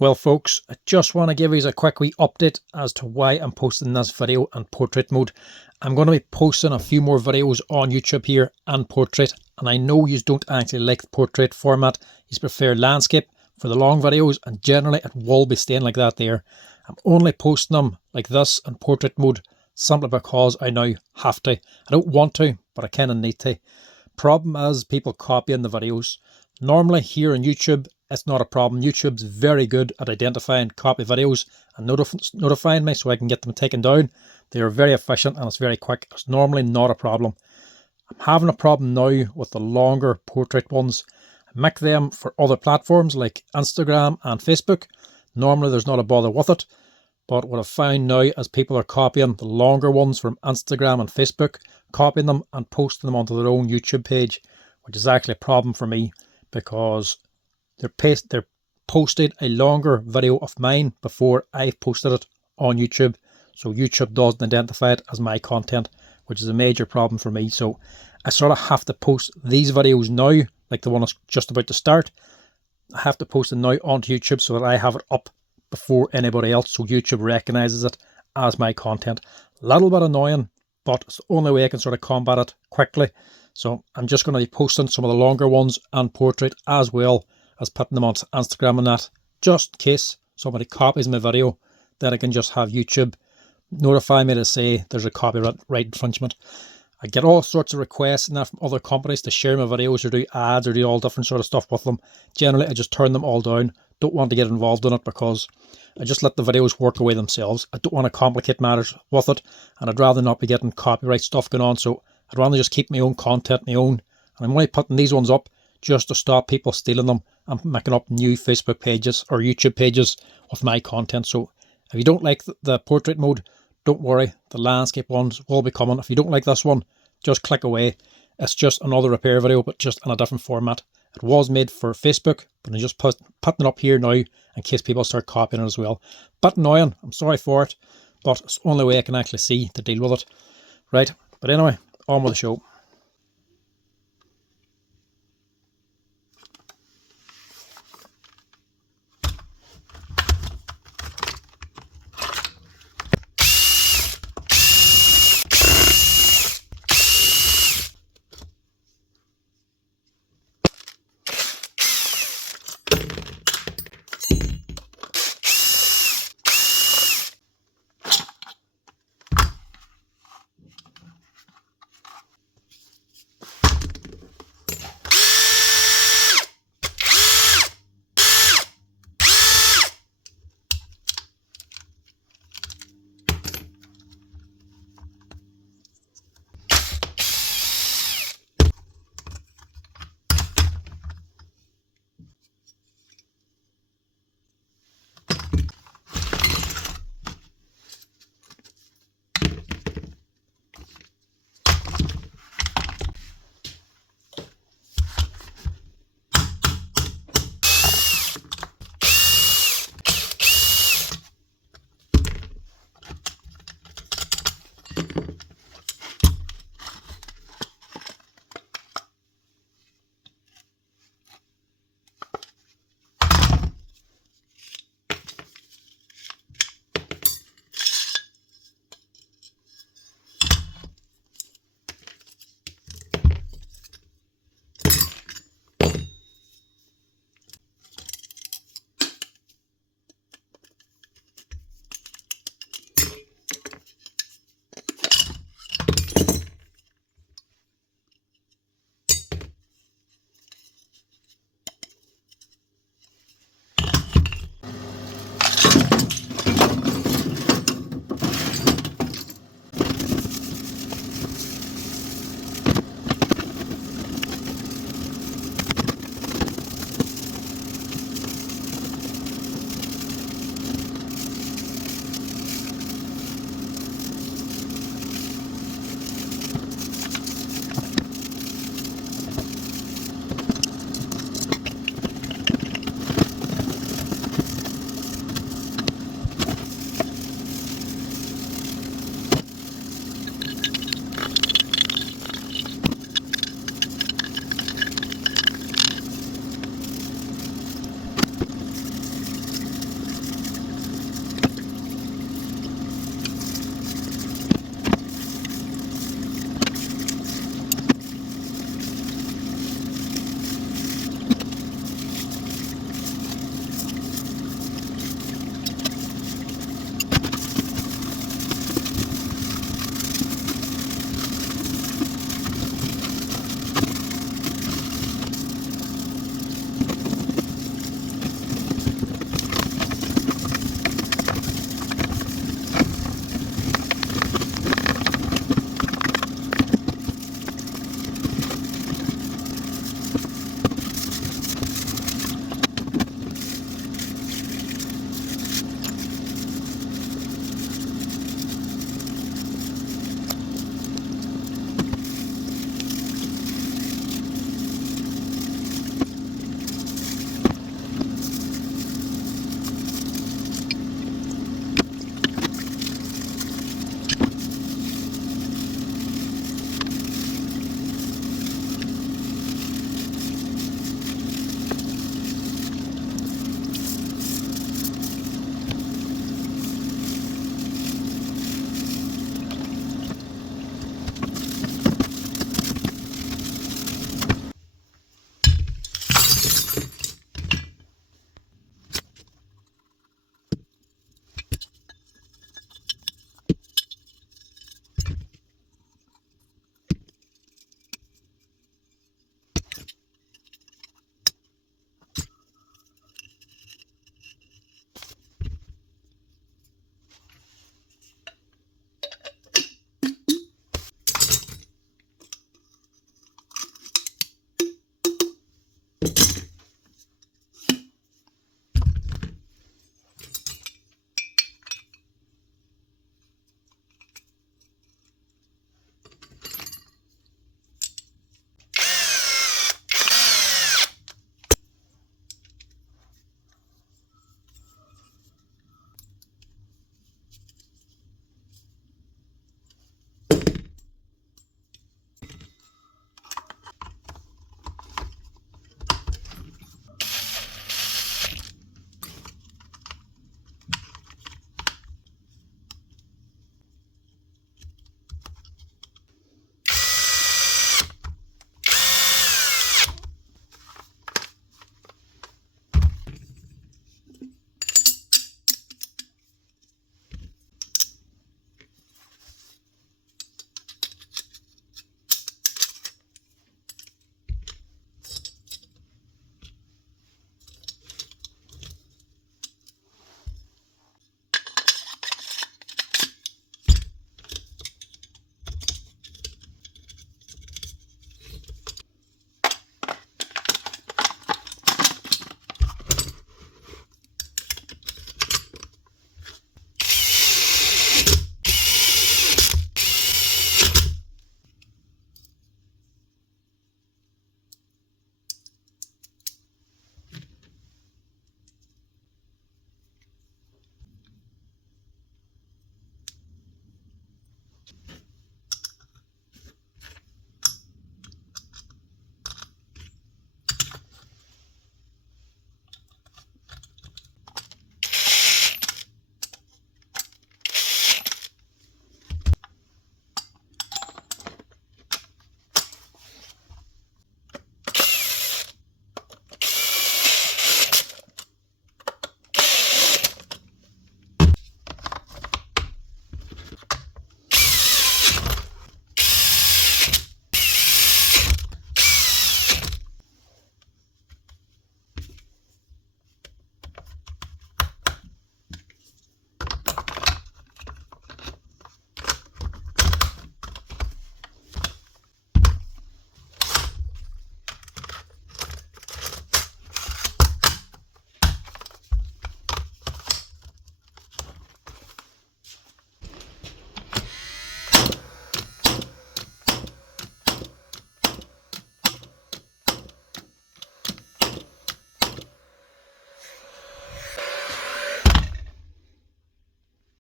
Well folks, I just want to give you a quick wee update as to why I'm posting this video in portrait mode. I'm going to be posting a few more videos on YouTube here and portrait, and I know you don't actually like the portrait format. You prefer landscape for the long videos, and generally it will be staying like that there. I'm only posting them like this in portrait mode simply because I now have to. I don't want to, but I kind of need to. Problem is people copying the videos. Normally here on YouTube, it's not a problem. YouTube's very good at identifying copy videos and notifying me so I can get them taken down. They are very efficient and it's very quick. It's normally not a problem. I'm having a problem now with the longer portrait ones. I make them for other platforms like Instagram and Facebook. Normally there's not a bother with it. But what I've found now is people are copying the longer ones from Instagram and Facebook, copying them and posting them onto their own YouTube page, which is actually a problem for me because they're posted a longer video of mine before I've posted it on YouTube. So YouTube doesn't identify it as my content, which is a major problem for me. So I sort of have to post these videos now, like the one that's just about to start. I have to post it now onto YouTube so that I have it up before anybody else, so YouTube recognizes it as my content. A little bit annoying, but it's the only way I can sort of combat it quickly. So I'm just going to be posting some of the longer ones and portrait as well as putting them on Instagram and that, just in case somebody copies my video. Then I can just have YouTube notify me to say there's a copyright infringement. I get all sorts of requests and that from other companies to share my videos or do ads or do all different sort of stuff with them. Generally, I just turn them all down. Don't want to get involved in it because I just let the videos work away themselves. I don't want to complicate matters with it, and I'd rather not be getting copyright stuff going on. So I'd rather just keep my own content, my own. And I'm only putting these ones up just to stop people stealing them and making up new Facebook pages or YouTube pages with my content. So if you don't like the portrait mode, don't worry, the landscape ones will be coming. If you don't like this one, just click away. It's just another repair video, but just in a different format. It was made for Facebook, but I'm just putting it up here now in case people start copying it as well. But annoying, I'm sorry for it, but it's the only way I can actually see to deal with it. Right, but anyway, on with the show.